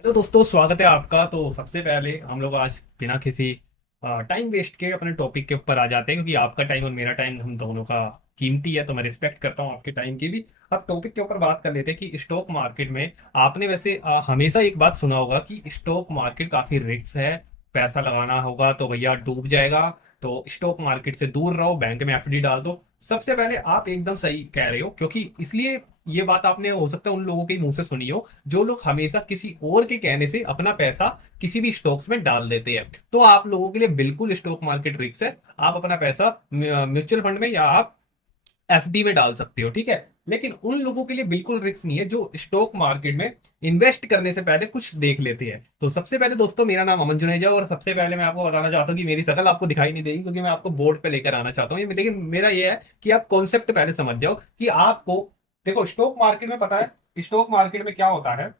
Hello दोस्तों, स्वागत है आपका। तो सबसे पहले हम लोग आज बिना किसी टाइम वेस्ट के अपने टॉपिक के ऊपर आ जाते हैं, क्योंकि आपका टाइम और मेरा टाइम हम दोनों का कीमती है, तो मैं रिस्पेक्ट करता हूँ आपके टाइम की भी। अब टॉपिक के ऊपर बात कर लेते हैं कि स्टॉक मार्केट में आपने वैसे हमेशा एक बात सुना होगा कि स्टॉक मार्केट काफी रिस्क है, पैसा लगाना होगा तो भैया डूब जाएगा। तो स्टॉक मार्केट से दूर रहो, बैंक में एफडी डाल दो। सबसे पहले आप एकदम सही कह रहे हो, क्योंकि इसलिए ये बात आपने हो सकता है उन लोगों के मुंह से सुनी हो जो लोग हमेशा किसी और के कहने से अपना पैसा किसी भी स्टॉक्स में डाल देते हैं। तो आप लोगों के लिए बिल्कुल स्टॉक मार्केट रिस्क है। आप अपना पैसा म्यूचुअल फंड में या आप एफडी में डाल सकते हो, ठीक है। लेकिन उन लोगों के लिए बिल्कुल रिस्क नहीं है जो स्टॉक मार्केट में इन्वेस्ट करने से पहले कुछ देख लेते हैं। तो सबसे पहले दोस्तों, मेरा नाम अमन जुनेजा, और सबसे पहले मैं आपको बताना चाहता हूँ कि मेरी शक्ल आपको दिखाई नहीं देगी, क्योंकि मैं आपको बोर्ड पे लेकर आना चाहता हूँ। लेकिन मेरा ये है कि आप कॉन्सेप्ट पहले समझ जाओ कि आपको, देखो स्टॉक मार्केट में पता है स्टॉक मार्केट में क्या होता है।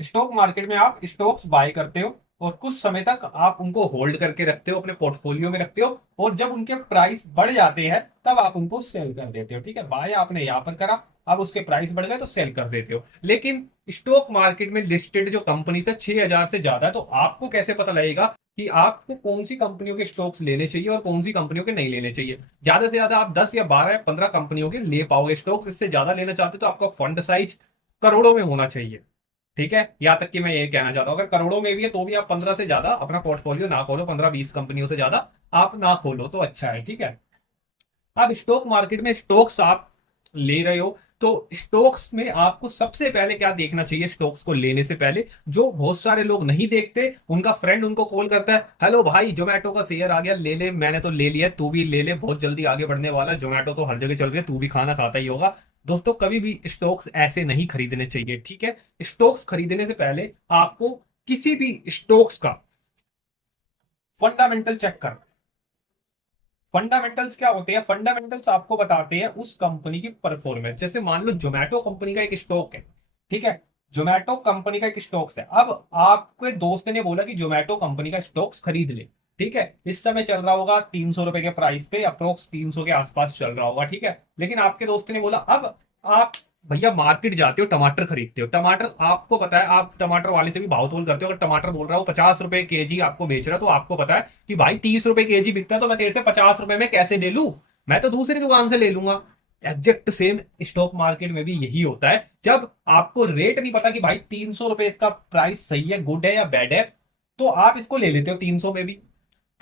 स्टॉक मार्केट में आप स्टॉक्स बाय करते हो और कुछ समय तक आप उनको होल्ड करके रखते हो, अपने पोर्टफोलियो में रखते हो, और जब उनके प्राइस बढ़ जाते हैं तब आप उनको सेल कर देते हो, ठीक है। बाय आपने यहां पर करा, अब उसके प्राइस बढ़ गए तो सेल कर देते हो। लेकिन स्टॉक मार्केट में लिस्टेड जो कंपनी है 6,000 से ज्यादा है, तो आपको कैसे पता लगेगा कि आपको कौन सी कंपनियों के स्टॉक्स लेने चाहिए और कौन सी कंपनियों के नहीं लेने चाहिए। ज्यादा से ज्यादा आप 10 या 12 या 15 कंपनियों के ले पाओगे स्टॉक्स। इससे ज्यादा लेना चाहते हो तो आपका फंड साइज करोड़ों में होना चाहिए, ठीक है। यहां तक कि मैं ये कहना चाहता हूं, अगर करोड़ों में भी है तो भी आप 15 से ज्यादा अपना पोर्टफोलियो ना खोलो, 15-20 कंपनियों से ज्यादा आप ना खोलो तो अच्छा है, ठीक है। अब स्टॉक मार्केट में स्टॉक्स आप ले रहे हो, तो स्टॉक्स में आपको सबसे पहले क्या देखना चाहिए स्टॉक्स को लेने से पहले, जो बहुत सारे लोग नहीं देखते। उनका फ्रेंड उनको कॉल करता है, हेलो भाई जोमेटो का शेयर आ गया, ले ले, मैंने तो ले लिया, तू भी ले ले, बहुत जल्दी आगे बढ़ने वाला है, जोमेटो तो हर जगह चल रही है, तू भी खाना खाता ही होगा। दोस्तों, कभी भी स्टॉक्स ऐसे नहीं खरीदने चाहिए, ठीक है। स्टॉक्स खरीदने से पहले आपको किसी भी स्टॉक्स का फंडामेंटल चेक करना। फंडामेंटल्स क्या होते हैं? फंडामेंटल्स आपको बताते हैं उस कंपनी की परफॉर्मेंस। जैसे मान लो जोमेटो कंपनी का एक स्टॉक है, ठीक है। जोमेटो कंपनी का एक स्टॉक्स है। अब आपके दोस्त ने बोला कि जोमेटो कंपनी का स्टॉक्स खरीद ले, ठीक है। इस समय चल रहा होगा 300 रुपए के प्राइस पे, अप्रोक्स 300 के आसपास चल रहा होगा, ठीक है। लेकिन आपके दोस्त ने बोला, अब आप भैया मार्केट जाते हो, टमाटर खरीदते हो। टमाटर आपको पता है, आप टमाटर वाले से भी भाव तोल करते हो। अगर टमाटर बोल रहा हो 50 रुपए केजी आपको बेच रहा है, तो आपको पता है कि भाई 30 रुपए केजी बिकता है, तो मैं तेरे से 50 रुपए में कैसे ले लूं, मैं तो दूसरी दुकान से ले लूंगा। एग्जैक्ट सेम स्टॉक मार्केट में भी यही होता है। जब आपको रेट नहीं पता कि भाई 300 रुपए इसका प्राइस सही है, गुड है या बैड है, तो आप इसको ले लेते हो 300 में भी।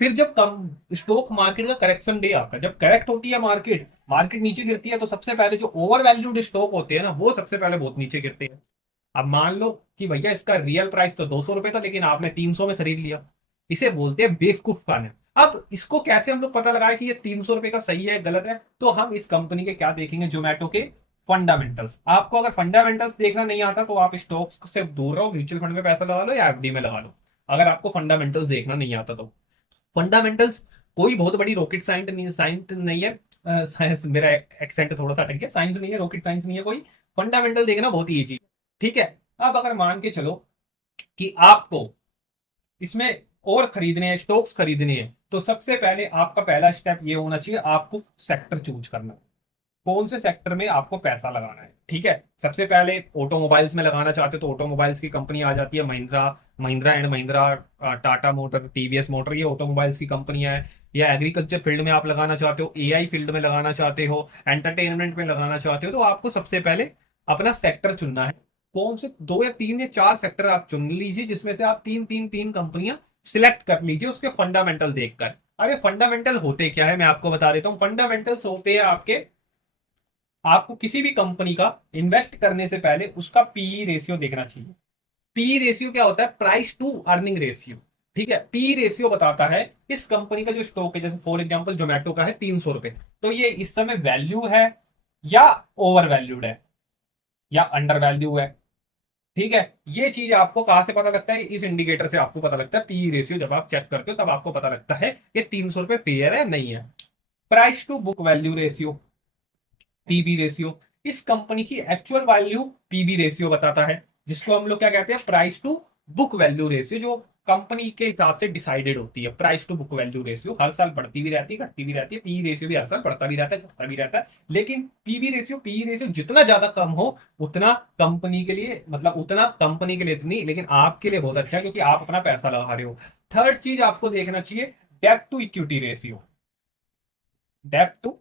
फिर जब कम स्टॉक मार्केट का करेक्शन डे आता है, जब करेक्ट होती है मार्केट, मार्केट नीचे गिरती है, तो सबसे पहले जो ओवर वैल्यूड स्टॉक होते हैं ना, वो सबसे पहले बहुत नीचे गिरते हैं। अब मान लो कि भैया इसका रियल प्राइस तो 200 रुपए था, लेकिन आपने 300 में खरीद लिया। इसे बोलते हैं बेवकूफ खाना। अब इसको कैसे हम लोग पता लगाए कि ये 300 रुपए का सही है गलत है? तो हम इस कंपनी के क्या देखेंगे, जोमेटो के फंडामेंटल्स। आपको अगर फंडामेंटल्स देखना नहीं आता तो आप स्टॉक्स से दूर रहो, म्यूचुअल फंड में पैसा लगा लो या एफडी में लगा लो, अगर आपको फंडामेंटल्स देखना नहीं आता तो। फंडामेंटल्स कोई बहुत बड़ी रॉकेट साइंस नहीं है। साइंस, मेरा एक्सेंट थोड़ा सा अटक गया, साइंस नहीं है, रॉकेट साइंस नहीं है कोई। फंडामेंटल देखना बहुत ही इजी, ठीक है। अब अगर मान के चलो कि आपको इसमें और खरीदने हैं, स्टॉक्स खरीदने हैं, तो सबसे पहले आपका पहला स्टेप ये होना चाहिए, आपको सेक्टर चूज करना। कौन से सेक्टर में आपको पैसा लगाना है, ठीक है। सबसे पहले ऑटोमोबाइल्स में लगाना चाहते हो तो ऑटोमोबाइल्स की कंपनी आ जाती है, Mahindra, Mahindra and Mahindra, Tata motor, TVS motor, ये ऑटोमोबाइल्स की कंपनियां है। या एग्रीकल्चर फील्ड में आप लगाना चाहते हो, एआई फील्ड में लगाना चाहते हो, एंटरटेनमेंट में लगाना चाहते हो, तो आपको सबसे पहले अपना सेक्टर चुनना है। कौन से 2 या 3 या 4 सेक्टर आप चुन लीजिए, जिसमें से आप तीन तीन तीन कंपनियां सिलेक्ट कर लीजिए उसके फंडामेंटल देखकर। अब ये फंडामेंटल होते क्या है मैं आपको बता देता हूँ। फंडामेंटल्स होते हैं आपके, आपको किसी भी कंपनी का इन्वेस्ट करने से पहले उसका पीई रेशियो देखना चाहिए। पीई रेशियो क्या होता है? प्राइस टू अर्निंग रेशियो, ठीक है। पीई रेशियो बताता है इस कंपनी का जो स्टॉक है, जैसे फॉर एग्जांपल जोमेटो का है 300 रुपए, तो ये इस समय वैल्यू है या ओवर वैल्यूड है या अंडर वैल्यू है, ठीक है। ये चीज आपको कहां से पता लगता है? इस इंडिकेटर से आपको पता लगता है। पीई रेशियो जब आप चेक करते हो तब आपको पता लगता है ये 300 रुपए फेयर है नहीं है। Price to book value ratio, PB ratio, इस कंपनी की एक्चुअल वैल्यू पीबी रेशियो बताता है, जिसको हम लोग क्या कहते हैं? Price to book value ratio. जो कंपनी के हिसाब से डिसाइडेड होती है। Price to book value ratio हर साल बढ़ती भी रहती है, घटती भी रहती है। पी रेशियो भी हर साल बढ़ता भी रहता है, घटता भी रहता है। लेकिन पी रेशियो जितना ज्यादा कम हो उतना कंपनी के लिए, मतलब उतना कंपनी के लिए इतनी, लेकिन आपके लिए बहुत अच्छा है क्योंकि आप अपना पैसा लगा रहे हो। थर्ड चीज आपको देखना चाहिए, डेब्ट टू इक्विटी रेशियो। डेब्ट टू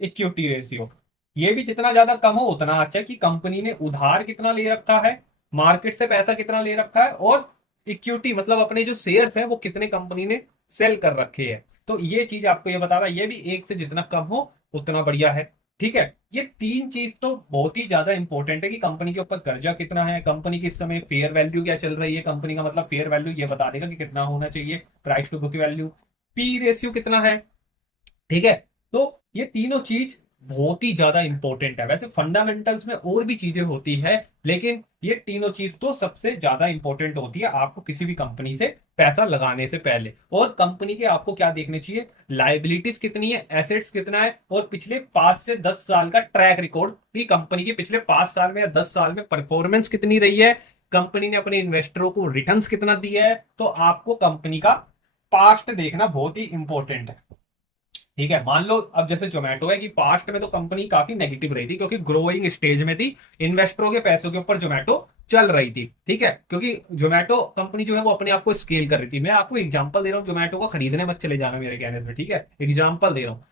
इक्विटी रेशियो ये भी जितना ज्यादा कम हो उतना अच्छा है, कि कंपनी ने उधार कितना ले रखा है, मार्केट से पैसा कितना ले रखा है, और इक्विटी मतलब अपने जो शेयर्स हैं वो कितने कंपनी ने सेल कर रखे हैं। तो ये चीज आपको ये बता रहा है, ये भी एक से जितना कम हो उतना बढ़िया है। ठीक है, ये तीन चीज तो बहुत ही ज्यादा इंपॉर्टेंट है, कि कंपनी के ऊपर कर्जा कितना है, कंपनी की इस समय फेयर वैल्यू क्या चल रही है, कंपनी का मतलब फेयर वैल्यू ये बता देगा कि कितना होना चाहिए, price to book value, P ratio कितना है। ठीक है, तो ये तीनों चीज बहुत ही ज्यादा इंपॉर्टेंट है। वैसे फंडामेंटल्स में और भी चीजें होती है, लेकिन ये तीनों चीज तो सबसे ज्यादा इंपॉर्टेंट होती है आपको किसी भी कंपनी से पैसा लगाने से पहले। और कंपनी के आपको क्या देखने चाहिए, लाइबिलिटीज कितनी है, एसेट्स कितना है, और पिछले 5 से 10 साल का ट्रैक रिकॉर्ड, की कंपनी के पिछले 5 साल में या 10 साल में परफॉर्मेंस कितनी रही है, कंपनी ने अपने इन्वेस्टरों को रिटर्न्स कितना दिया है। तो आपको कंपनी का पास्ट देखना बहुत ही इंपॉर्टेंट है। ठीक है, मान लो अब जैसे जोमेटो है, कि पास्ट में तो कंपनी काफी नेगेटिव रही थी क्योंकि ग्रोइंग स्टेज में थी, इन्वेस्टरों के पैसों के ऊपर जोमेटो चल रही थी। ठीक है, क्योंकि जोमेटो कंपनी जो है वो अपने आप को स्केल कर रही थी। मैं आपको एग्जांपल दे रहा हूँ, जोमेटो को खरीदने मत चले जाना मेरे कहने से, ठीक है, एग्जांपल दे रहा हूँ।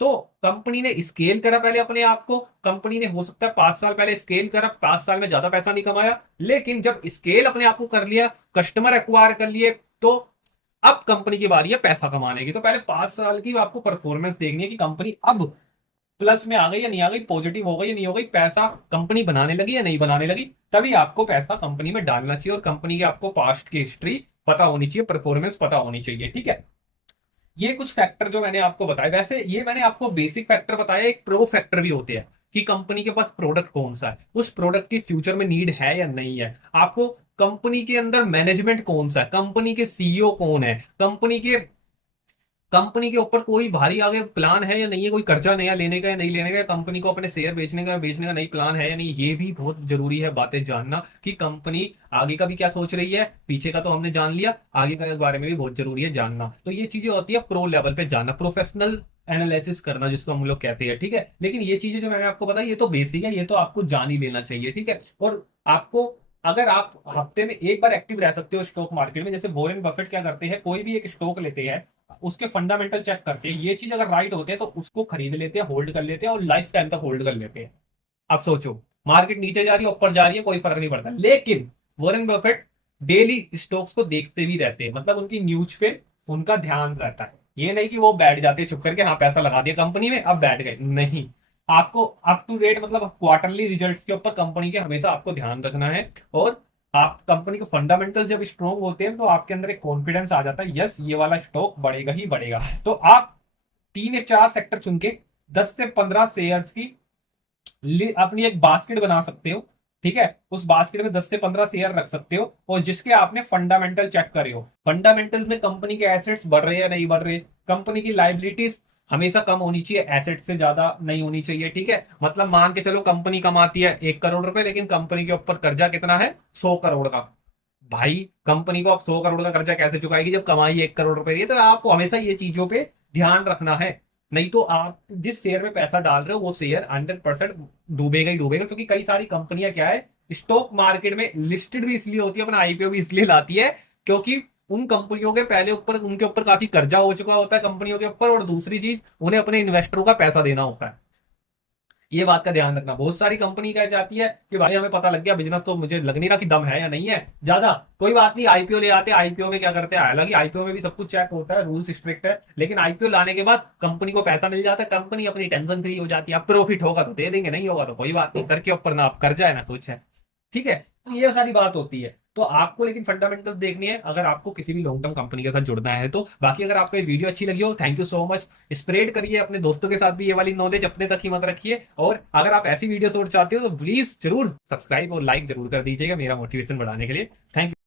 तो कंपनी ने स्केल करा पहले अपने आप को, कंपनी ने हो सकता है 5 साल पहले स्केल करा, 5 साल में ज्यादा पैसा नहीं कमाया, लेकिन जब स्केल अपने आप को कर लिया, कस्टमर एक्वायर कर लिए, तो अब कंपनी की बारी है पैसा कमाने की। तो पहले 5 साल की आपको परफॉर्मेंस देखनी है कि कंपनी अब प्लस में आ गई या नहीं आ गई, पॉजिटिव हो गई या नहीं हो गई, पैसा कंपनी बनाने लगी या नहीं बनाने लगी, तभी आपको पैसा कंपनी में डालना चाहिए। और कंपनी की आपको पास्ट की हिस्ट्री पता होनी चाहिए, परफॉर्मेंस पता होनी चाहिए। ठीक है, ये कुछ फैक्टर जो मैंने आपको बताया, वैसे ये मैंने आपको बेसिक फैक्टर बताया, एक प्रो फैक्टर भी होते हैं कि कंपनी के पास प्रोडक्ट कौन सा है, उस प्रोडक्ट की फ्यूचर में नीड है या नहीं है, आपको कंपनी के अंदर मैनेजमेंट कौन सा है, कंपनी के सीईओ कौन है, कंपनी के ऊपर कोई भारी आगे प्लान है या नहीं है, कोई कर्जा नया लेने का या नहीं लेने का, कंपनी को अपने शेयर बेचने का नहीं प्लान है या नहीं, ये भी बहुत जरूरी है बातें जानना, कि कंपनी आगे का भी क्या सोच रही है, पीछे का तो हमने जान लिया, आगे का बारे में भी बहुत जरूरी है जानना। तो ये चीजें होती है प्रो लेवल पे जानना, प्रोफेशनल एनालिसिस करना जिसको हम लोग कहते हैं। ठीक है, लेकिन ये चीजें जो मैंने आपको बताई ये तो बेसिक है, ये तो आपको जान ही लेना चाहिए। ठीक है, और आपको अगर आप हफ्ते में एक बार एक्टिव रह सकते हो स्टॉक मार्केट में, जैसे वॉरेन बफेट क्या करते हैं, कोई भी एक स्टॉक लेते हैं, उसके फंडामेंटल चेक करते हैं, ये चीज अगर राइट होते हैं तो उसको खरीद लेते हैं, होल्ड कर लेते हैं, और लाइफ टाइम तक होल्ड कर लेते हैं। अब सोचो, मार्केट नीचे जा रही है ऊपर जा रही है कोई फर्क नहीं पड़ता, लेकिन वॉरेन बफेट डेली स्टॉक्स को देखते भी रहते हैं, मतलब उनकी न्यूज पे उनका ध्यान रहता है। ये नहीं कि वो बैठ जाते हैं चुप करके, हाँ पैसा लगा दिया कंपनी में अब बैठ गए, नहीं, आपको अप टू डेट मतलब क्वार्टरली रिजल्ट्स के ऊपर कंपनी के हमेशा आपको ध्यान रखना है। और आप कंपनी के फंडामेंटल जब स्ट्रॉन्ग होते हैं तो आपके अंदर एक कॉन्फिडेंस आ जाता है, यस ये वाला स्टॉक बढ़ेगा ही बढ़ेगा। तो आप 3 या 4 सेक्टर चुन के 10 से 15 शेयर्स की अपनी एक बास्केट बना सकते हो। ठीक है, उस बास्केट में 10 से 15 शेयर रख सकते हो, और जिसके आपने फंडामेंटल चेक करे हो, फंडामेंटल्स में कंपनी के एसेट्स बढ़ रहे हैं या नहीं बढ़ रहे, कंपनी की लाइबिलिटीज हमेशा कम होनी चाहिए, एसेट से ज्यादा नहीं होनी चाहिए। ठीक है, मतलब मान के चलो कंपनी कमाती है 1 करोड़ रुपए, लेकिन कंपनी के ऊपर कर्जा कितना है, 100 करोड़ का। भाई कंपनी को आप 100 करोड़ का कर्जा कैसे चुकाएगी जब कमाई 1 करोड़ रुपए की है? तो आपको हमेशा ये चीजों पे ध्यान रखना है, नहीं तो आप जिस शेयर में पैसा डाल रहे हो वो शेयर 100% डूबेगा ही डूबेगा। क्योंकि कई सारी कंपनियां क्या है, स्टॉक मार्केट में लिस्टेड भी इसलिए होती है, अपना आईपीओ भी इसलिए लाती है, क्योंकि उन कंपनियों के पहले ऊपर उनके ऊपर काफी कर्जा हो चुका होता है कंपनियों के ऊपर, और दूसरी चीज उन्हें अपने इन्वेस्टरों का पैसा देना होता है। ये बात का ध्यान रखना। बहुत सारी कंपनी कह जाती है कि भाई हमें पता लग गया बिजनेस, तो मुझे लग नहीं रहा कि दम है या नहीं है ज्यादा, कोई बात नहीं, आईपीओ ले आते हैं। आईपीओ में क्या करते हैं, हालांकि आईपीओ में भी सब कुछ चेक होता है, रूल्स स्ट्रिक्ट है, लेकिन आईपीओ लाने के बाद कंपनी को पैसा मिल जाता है, कंपनी अपनी टेंशन फ्री हो जाती है, अब प्रॉफिट होगा तो दे देंगे, नहीं होगा तो कोई बात नहीं, सर के ऊपर ना आप कर्जा है ना कुछ है। ठीक है, तो ये सारी बात होती है। तो आपको लेकिन फंडामेंटल देखनी है अगर आपको किसी भी लॉन्ग टर्म कंपनी के साथ जुड़ना है तो। बाकी अगर आपको ये वीडियो अच्छी लगी हो, thank you so much, spread करिए अपने दोस्तों के साथ भी, ये वाली नॉलेज अपने तक ही मत रखिए। और अगर आप ऐसी वीडियोस और चाहते हो तो प्लीज जरूर सब्सक्राइब और लाइक जरूर कर दीजिएगा, मेरा मोटिवेशन बढ़ाने के लिए। Thank you.